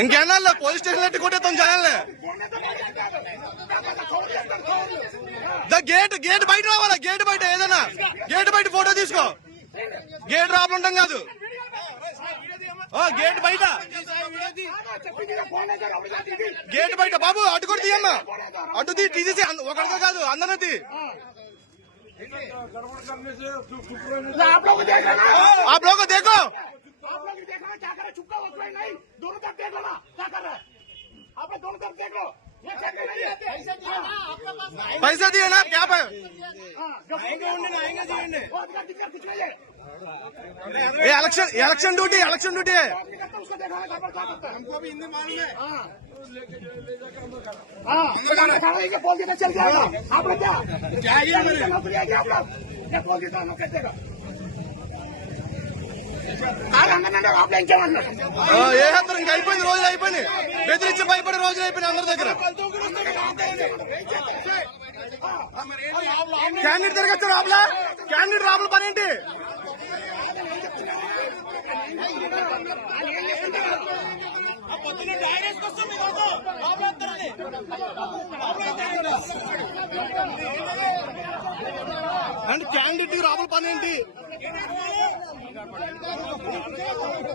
ఇంకెన్నాళ్ళు police station ఎట్టి కొట్టేస్తాం జనాల్ని ద గేట్ గేట్ బయట రావాలా గేట్ బయట ఏదైనా గేట్ బయట ఫోటో తీసుకో గేట్ రాబడి ఉంటాం కాదు ఆ, గేట్ బయట గేట్ బయట బాబు అటు కూడా తీయమ్మా అటు తీ తీసేసి ఒకరితో కాదు అందరూ తీ आप लोग देख यूक्रेन नहीं। दोनों तरफ़ देख लो ना। क्या कर रहा है? आप दोनों तरफ़ देख लो। पैसे दिए ना क्या हाँ, ये election election duty election duty है। हमको भी हिंदी मालूम है। हाँ। हाँ, तो बोल चल जाएगा। आप लोग क्या? नौकरी आएगी आप लोग? क्या बोल देता नौकरी देगा। అందరినీ ఆపలేంచామన్నాడు ఏ హెత్తరు? ఇంకా అయిపోయింది రోజులు అయిపోయినాయి. బెదిరించి భయపడే రోజులు అయిపోయినాయి అందరి దగ్గర. క్యాండిడేట్ తిరగచ్చు రాబులా క్యాండిడేట్ రాబుల పని ఏంటి? అండ్ క్యాండిడేట్ రాబుల పని ఏంటి?